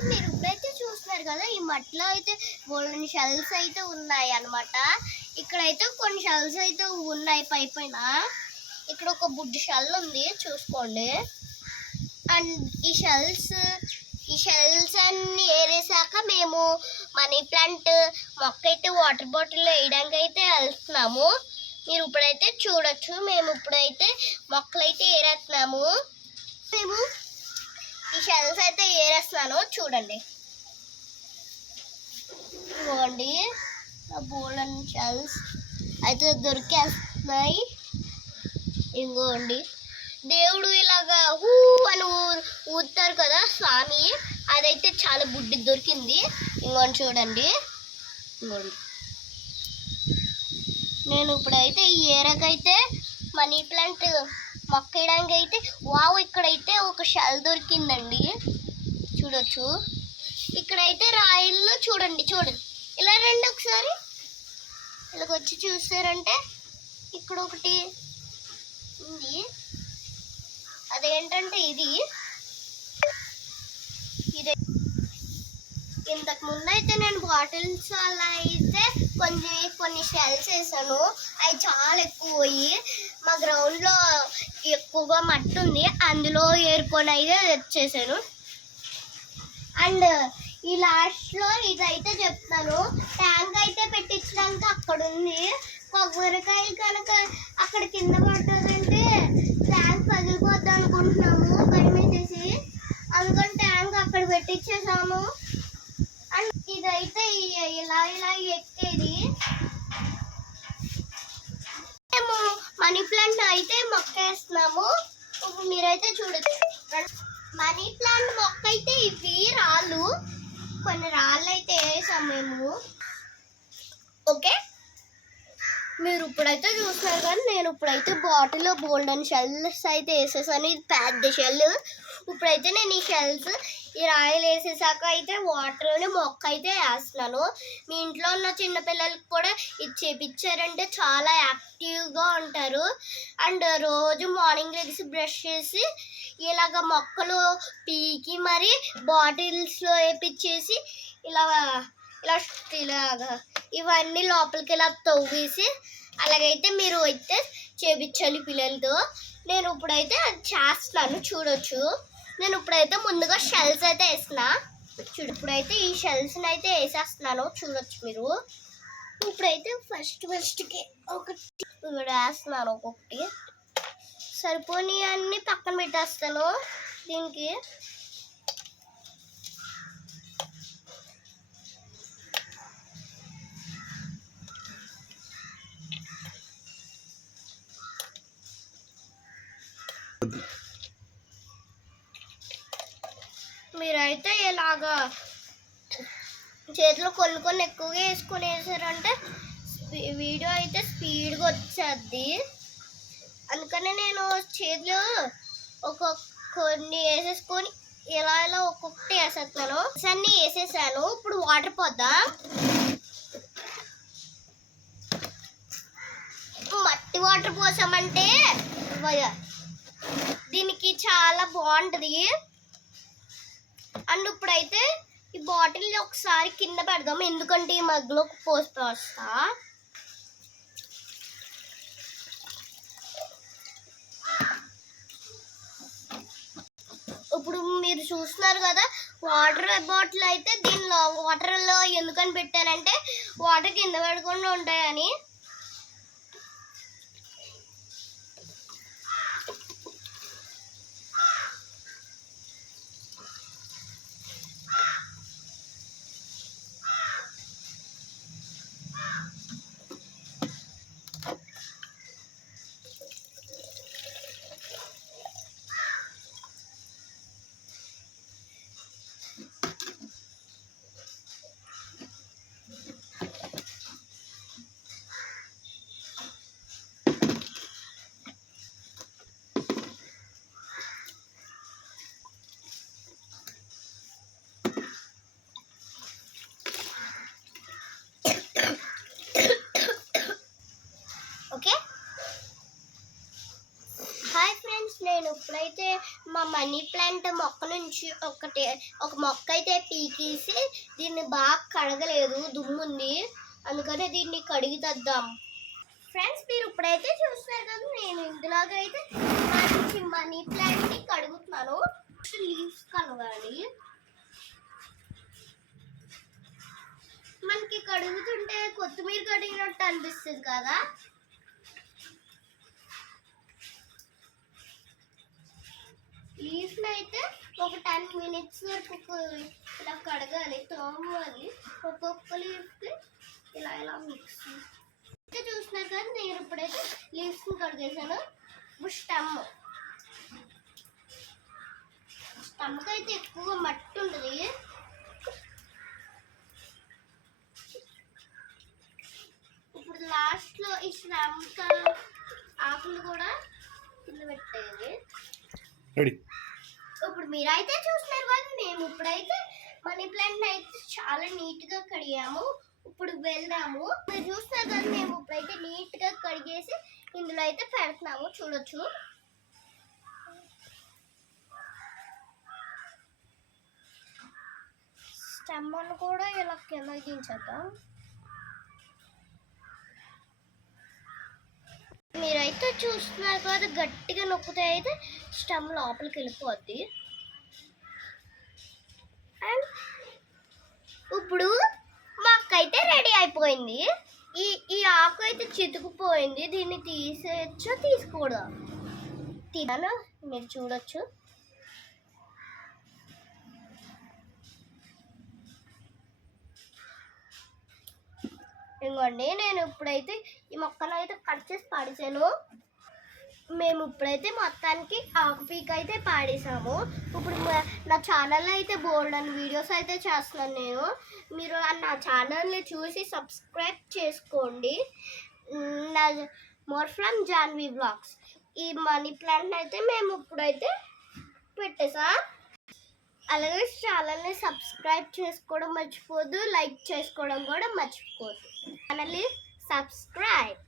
Friends మీరు ఇప్పుడైతే చూస్తున్నారు కదా ఈ మట్టిలో అయితే కొన్ని షెల్స్ అయితే ఉన్నాయి అన్నమాట. ఇక్కడైతే కొన్ని షెల్స్ అయితే ఉన్నాయి పైన. ఇక్కడ ఒక బుడ్డి షెల్ ఉంది చూసుకోండి. అండ్ ఈ షెల్స్ అన్ని ఏరేసాక మేము మనీ ప్లాంట్ మొక్క అయితే వాటర్ బాటిల్లో వేయడానికి అయితే వెళ్తున్నాము. మీరు ఇప్పుడైతే చూడొచ్చు. మేము ఇప్పుడైతే మొక్కలు అయితే ఏరేస్తున్నాము. మేము ఈ షెల్స్ అయితే ఏరేస్తున్నాను చూడండి. ఇవ్వండి బోల్డెన్ షెల్స్ అయితే దొరికేస్తున్నాయి. ఇంకోండి దేవుడు ఇలాగా హూ అని ఊతారు కదా స్వామి, అదైతే చాలా బుడ్డి దొరికింది. ఇంకోండి చూడండి. ఇంకోండి నేను ఇప్పుడైతే ఈ ఏరకైతే మనీ ప్లాంట్ మొక్క వేయడానికి అయితే వావ్ ఇక్కడైతే ఒక షెల్ దొరికిందండి చూడొచ్చు. ఇక్కడైతే రాయిల్లో చూడండి ఇలా రండి ఒకసారి. ఇలాగ వచ్చి చూసారంటే ఇక్కడ ఒకటి ఉంది. అదేంటంటే ఇది ఇంతకు ముందు అయితే నేను బాటిల్స్ అలా అయితే కొన్ని షెల్స్ వేసాను. అవి చాలా ఎక్కువ పోయి మా గ్రౌండ్లో ఎక్కువగా మట్టి ఉంది, అందులో ఏరుకొని అయితే తెచ్చేసాను. అండ్ ఈ లాస్ట్లో ఇదైతే చెప్తాను, ట్యాంక్ అయితే పెట్టించడానికి అక్కడ ఉంది. కొబ్బరికాయలు కనుక అక్కడ కింద పడుతుందంటే ట్యాంక్ పగిలిపోద్ది అనుకుంటున్నాము కనిపెట్టేసి, అందుకని ట్యాంక్ అక్కడ పెట్టించేసాము. అండ్ ఇదైతే ఇలా ఎక్కేది. మేము మనీ ప్లాంట్ అయితే మొక్క వేస్తున్నాము. ఇప్పుడు మీరైతే చూడొచ్చు. మనీ ప్లాంట్ మొక్క అయితే ఇవి కొన్ని రాళ్ళు అయితే వేసాము మేము. ఓకే మీరు ఇప్పుడైతే చూస్తున్నారు కానీ నేను ఇప్పుడైతే బాటిల్లో బోల్డెన్ షెల్స్ అయితే వేసేసాను. ఇది పెద్ద షెల్. ఇప్పుడైతే నేను ఈ రాయలు వేసేసాక అయితే వాటర్లోనే మొక్క అయితే వేస్తున్నాను. మీ ఇంట్లో ఉన్న చిన్నపిల్లలకి కూడా ఇది చేపించారంటే చాలా యాక్టివ్గా ఉంటారు. అండ్ రోజు మార్నింగ్ లెగ్స్ బ్రష్ చేసి ఇలాగ మొక్కలు పీకి మరి బాటిల్స్లో వేపించేసి ఇలాగా ఇవన్నీ లోపలికి ఇలా తవ్వేసి అలాగైతే మీరు అయితే చేపించాలి పిల్లలతో. నేను ఇప్పుడైతే అది చేస్తున్నాను చూడొచ్చు. నేను ఇప్పుడైతే ముందుగా షెల్స్ అయితే వేస్తున్నా ఇప్పుడైతే ఈ షెల్స్ని అయితే వేసేస్తున్నాను చూడొచ్చు మీరు. ఇప్పుడైతే ఫస్ట్కి ఒకటి ఇక్కడ వేస్తున్నాను. ఒక్కొక్కటి సరిపోని అన్ని పక్కన పెట్టేస్తాను. దీనికి మీరైతే ఇలాగా చేతిలో కొన్ని ఎక్కువగా వేసుకొని వేసారంటే వీడియో అయితే స్పీడ్గా వచ్చేద్ది. అందుకని నేను చేతిలో కొన్ని వేసేసుకొని ఇలా ఒక్కొక్కటి వేసేస్తున్నాను. అన్నీ వేసేసాను. ఇప్పుడు వాటర్ పోద్దాం. మట్టి వాటర్ పోసామంటే దీనికి చాలా బాగుంటుంది. అండ్ ఇప్పుడైతే ఈ బాటిల్ ఒకసారి కింద పెడదాం, ఎందుకంటే ఈ మగ్గులో పోస్తా. ఇప్పుడు మీరు చూస్తున్నారు కదా వాటర్ బాటిల్ అయితే దీనిలో వాటర్లో ఎందుకని పెట్టానంటే వాటర్ కింద పడకుండా ఉంటాయని. నేను ఇప్పుడైతే మా మనీ ప్లాంట్ మొక్క నుంచి ఒక మొక్క అయితే పీకేసి దీన్ని బాగా కడగలేదు, దుమ్ముంది, అందుకని దీన్ని కడిగి తెద్దాం. ఫ్రెండ్స్, మీరు ఇప్పుడైతే చూస్తున్నారు కదా, నేను ఇందులోగా అయితే మంచి మనీ ప్లాంట్ని కడుగుతున్నాను. లీవ్స్ కలవాలి. మనకి కడుగుతుంటే కొత్తిమీర కడిగినట్టు అనిపిస్తుంది కదా. లీవ్స్ని అయితే ఒక 10 minutes వరకు ఇలా కడగాలి, తోమాలి. ఒక్కొక్క లీవ్కి ఇలా ఇలా మిక్స్ అయితే చూస్తున్నారు కదా, నేను ఇప్పుడైతే లీవ్స్ని కడిగేసాను. ఇప్పుడు స్టమ్కి అయితే ఎక్కువ మట్టి ఉంటుంది. ఇప్పుడు లాస్ట్లో ఈ స్టమ్క ఆకులు కూడా కింద పెట్టేది. ఇప్పుడు మీరైతే చూస్తున్నారు కదా, మేము ఇప్పుడైతే మనీ ప్లాంట్ అయితే చాలా నీట్గా కడిగాము. ఇప్పుడు వెళ్దాము. మీరు చూస్తున్నారు కదా, మేము ఇప్పుడైతే నీట్గా కడిగేసి ఇందులో అయితే పెడుతున్నాము, చూడొచ్చు. స్టెమ్ను కూడా ఇలా కింద దించేద్దాం. మీరైతే చూస్తున్నారు కదా, గట్టిగా నొక్కితే అయితే స్టెమ్ లోపలికి వెళ్ళిపోద్ది. అండ్ ఇప్పుడు మొక్క అయితే రెడీ అయిపోయింది. ఈ ఆకు అయితే చితుకుపోయింది, దీన్ని తీసేయచ్చో తీసుకోవడం తినాను, మీరు చూడొచ్చు. ఇంకోండి, నేను ఇప్పుడైతే ఈ మొక్కను అయితే కట్ చేసి పాడేసాను. మేము ఇప్పుడైతే మొత్తానికి ఆకు పీక్ అయితే పాడేసాము. ఇప్పుడు నా ఛానల్లో అయితే బోల్డ్ అని వీడియోస్ అయితే చేస్తున్నాను నేను. మీరు నా ఛానల్ని చూసి సబ్స్క్రైబ్ చేసుకోండి. నా మోర్ ఫ్రమ్ జాన్వి వ్లాగ్స్. ఈ మనీ ప్లాంట్ అయితే మేము ఇప్పుడైతే పెట్టేసాం. అలాగే ఛానల్ని సబ్స్క్రైబ్ చేసుకోవడం మర్చిపోద్దు, లైక్ చేసుకోవడం కూడా మర్చిపోద్దు. ఛానల్ని సబ్స్క్రైబ్.